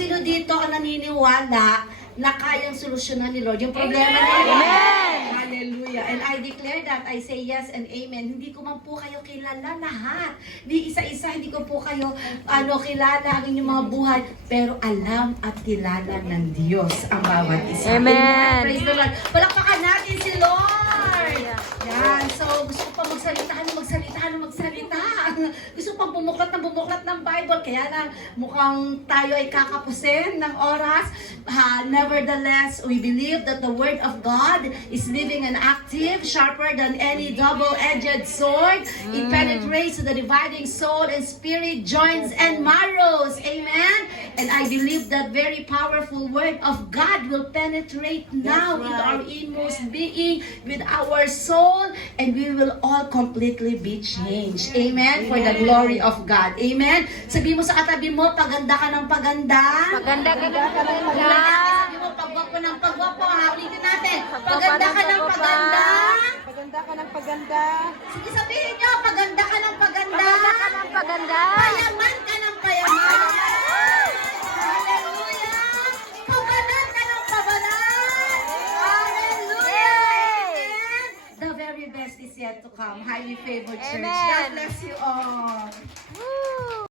Sino dito ang naniniwala na kayang solusyonan ni Lord yung problema nila? Hallelujah. And I declare that, I say yes and amen. Hindi ko man po kayo kilala lahat. Hindi isa-isa, hindi ko po kayo ano, kilala ang inyong mga buhay. Pero alam at kilala ng Diyos ang bawat isa. Amen. Praise the Lord. Palakpakan natin si Lord. Yan. So, gusto ko pa magsalita, ano, magsalita, ano, magsalita. Gusto ko pa bumuklat na bumuklat ng Bible. Kaya lang, mukhang tayo ay kakapusin ng oras. Ha, nevertheless, we believe that the Word of God is living and active, sharper than any double-edged sword. It penetrates to the dividing soul and spirit, joints and marrows. Amen? And I believe that very powerful Word of God will penetrate now into our inmost being, with our soul, and we will all completely be changed. Amen? For the glory of God. Amen? Sabi mo sa katabi mo, paganda ka ng paganda. Maganda ka na Sabi mo, pagwapo ng pagwapo. Hablitin natin. Paganda ka ng paganda. Paganda ka ng paganda. Sige, sabihin nyo, paganda ka ng paganda. Maganda ka ng paganda. Best is yet to come. Highly favored church. Amen. God bless you all.